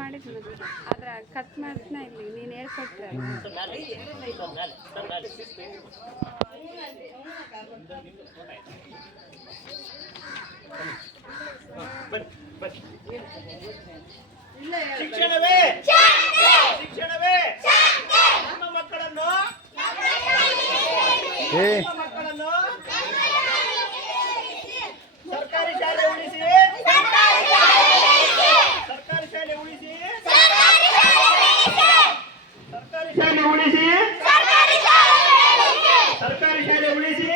ಮಾಡಿದ್ವಿ ಆದ್ರೆ ಕಟ್ ಮಾಡ್ತಾ ಇಲ್ಲಿ ನೀನು ಹೇಳ್ಕೊಟ್ರೆ ಶಿಕ್ಷಣವೇ ಶಿಕ್ಷಣವೇ ನಮ್ಮ ಮಕ್ಕಳನ್ನು ಸರ್ಕಾರಿ ಶಾಲೆ ಉಳಿಸಿ ಸರ್ಕಾರಿ ಶಾಲೆ ಉಳಿಸಿ ಸರ್ಕಾರಿ ಶಾಲೆ ಉಳಿಸಿ ಸರ್ಕಾರಿ ಶಾಲೆ ಉಳಿಸಿ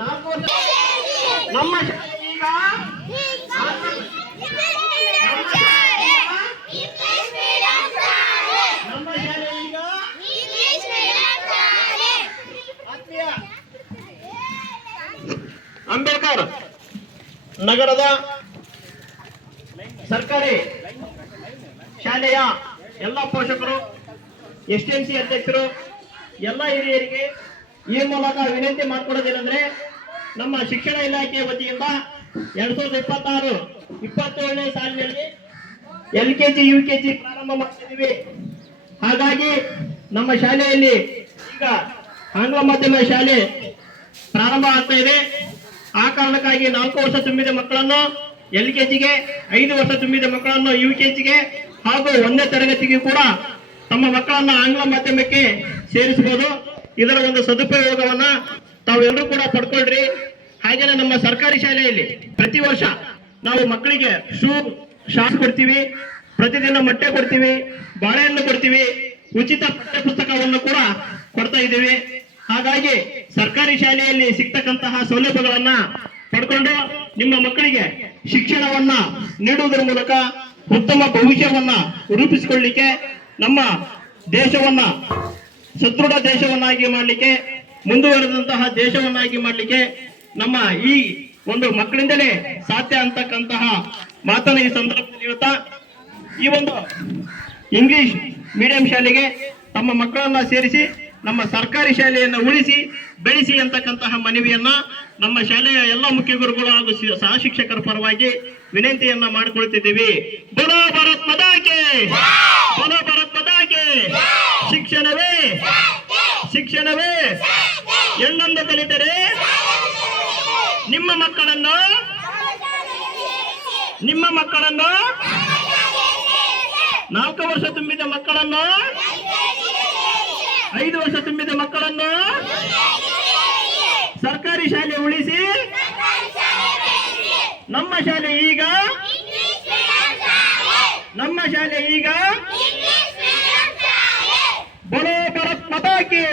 4 ವರ್ಷ ನಮ್ಮ ಶಾಲೆ ಈಗ ಅಂಬೇಡ್ಕರ್ ನಗರದ ಸರ್ಕಾರಿ ಶಾಲೆಯ ಎಲ್ಲ ಪೋಷಕರು ಎಸ್ಟಿಎಂಸಿ ಅಧ್ಯಕ್ಷರು ಎಲ್ಲ ಹಿರಿಯರಿಗೆ ಈ ಮೂಲಕ ವಿನಂತಿ ಮಾಡಿಕೊಡೋದೇನೆಂದ್ರೆ ನಮ್ಮ ಶಿಕ್ಷಣ ಇಲಾಖೆಯ ವತಿಯಿಂದ 2026-27ನೇ ಸಾಲಿನಲ್ಲಿ LKG UKG ಪ್ರಾರಂಭ ಮಾಡ್ತಿದ್ದೀವಿ. ಹಾಗಾಗಿ ನಮ್ಮ ಶಾಲೆಯಲ್ಲಿ ಈಗ ಆಂಗ್ಲ ಮಾಧ್ಯಮ ಶಾಲೆ ಪ್ರಾರಂಭ ಆಗ್ತಾ ಇದೆ. ಆ ಕಾರಣಕ್ಕಾಗಿ 4 ವರ್ಷ ತುಂಬಿದ ಮಕ್ಕಳನ್ನು LKGಗೆ, 5 ವರ್ಷ ತುಂಬಿದ ಮಕ್ಕಳನ್ನು UKGಗೆ ಹಾಗೂ 1ನೇ ತರಗತಿಗೆ ಕೂಡ ತಮ್ಮ ಮಕ್ಕಳನ್ನ ಆಂಗ್ಲ ಮಾಧ್ಯಮಕ್ಕೆ ಸೇರಿಸಬಹುದು. ಇದರ ಒಂದು ಸದುಪಯೋಗವನ್ನ ತಾವೆಲ್ಲರೂ ಕೂಡ ಪಡ್ಕೊಳ್ರಿ. ಹಾಗೇನೆ ನಮ್ಮ ಸರ್ಕಾರಿ ಶಾಲೆಯಲ್ಲಿ ಪ್ರತಿ ವರ್ಷ ನಾವು ಮಕ್ಕಳಿಗೆ ಶಾಸ್ ಕೊಡ್ತೀವಿ, ಪ್ರತಿದಿನ ಮೊಟ್ಟೆ ಕೊಡ್ತೀವಿ, ಬಾಳೆಹಣ್ಣು ಕೊಡ್ತೀವಿ, ಉಚಿತ ಪಠ್ಯ ಪುಸ್ತಕವನ್ನು ಕೂಡ ಕೊಡ್ತಾ ಇದ್ದೀವಿ. ಹಾಗಾಗಿ ಸರ್ಕಾರಿ ಶಾಲೆಯಲ್ಲಿ ಸಿಗ್ತಕ್ಕಂತಹ ಸೌಲಭ್ಯಗಳನ್ನ ಪಡ್ಕೊಂಡು ನಿಮ್ಮ ಮಕ್ಕಳಿಗೆ ಶಿಕ್ಷಣವನ್ನ ನೀಡುವುದರ ಮೂಲಕ ಉತ್ತಮ ಭವಿಷ್ಯವನ್ನ ರೂಪಿಸಿಕೊಳ್ಳಲಿಕ್ಕೆ, ನಮ್ಮ ದೇಶವನ್ನ ಸದೃಢ ದೇಶವನ್ನಾಗಿ ಮಾಡಲಿಕ್ಕೆ, ಮುಂದುವರೆದಂತಹ ದೇಶವನ್ನಾಗಿ ಮಾಡಲಿಕ್ಕೆ ನಮ್ಮ ಈ ಒಂದು ಮಕ್ಕಳಿಂದಲೇ ಸಾಧ್ಯ ಅಂತಕ್ಕಂತಹ ಮಾತನ್ನು ಈ ಸಂದರ್ಭದಲ್ಲಿ ಹೇಳ್ತಾ, ಈ ಒಂದು ಇಂಗ್ಲಿಷ್ ಮೀಡಿಯಂ ಶಾಲೆಗೆ ತಮ್ಮ ಮಕ್ಕಳನ್ನ ಸೇರಿಸಿ ನಮ್ಮ ಸರ್ಕಾರಿ ಶಾಲೆಯನ್ನು ಉಳಿಸಿ ಬೆಳೆಸಿ ಅಂತಕ್ಕಂತಹ ಮನವಿಯನ್ನ ನಮ್ಮ ಶಾಲೆಯ ಎಲ್ಲ ಮುಖ್ಯ ಗುರುಗಳು ಹಾಗೂ ಸಹ ಶಿಕ್ಷಕರ ಪರವಾಗಿ ವಿನಂತಿಯನ್ನ ಮಾಡಿಕೊಳ್ತಿದ್ದೀವಿ. ಬೋಲೋ ಭಾರತ್ ಮಾತಾ ಕಿ, ಬೋಲೋ ಭಾರತ್ ಮಾತಾ ಕಿ. ಶಿಕ್ಷಣವೇ ಶಿಕ್ಷಣವೇ ಎಲ್ಲೆಂದು ಕಲಿತರೆ ನಿಮ್ಮ ಮಕ್ಕಳನ್ನು 4 ವರ್ಷ ತುಂಬಿದ ಮಕ್ಕಳನ್ನು, 5 ವರ್ಷ ತುಂಬಿದ ಮಕ್ಕಳನ್ನು ಸರ್ಕಾರಿ ಶಾಲೆ ಉಳಿಸಿ ನಮ್ಮ ಶಾಲೆ ಈಗ ಬೋಲೋ ಭಾರತ್ ಮಾತಾ ಕಿ.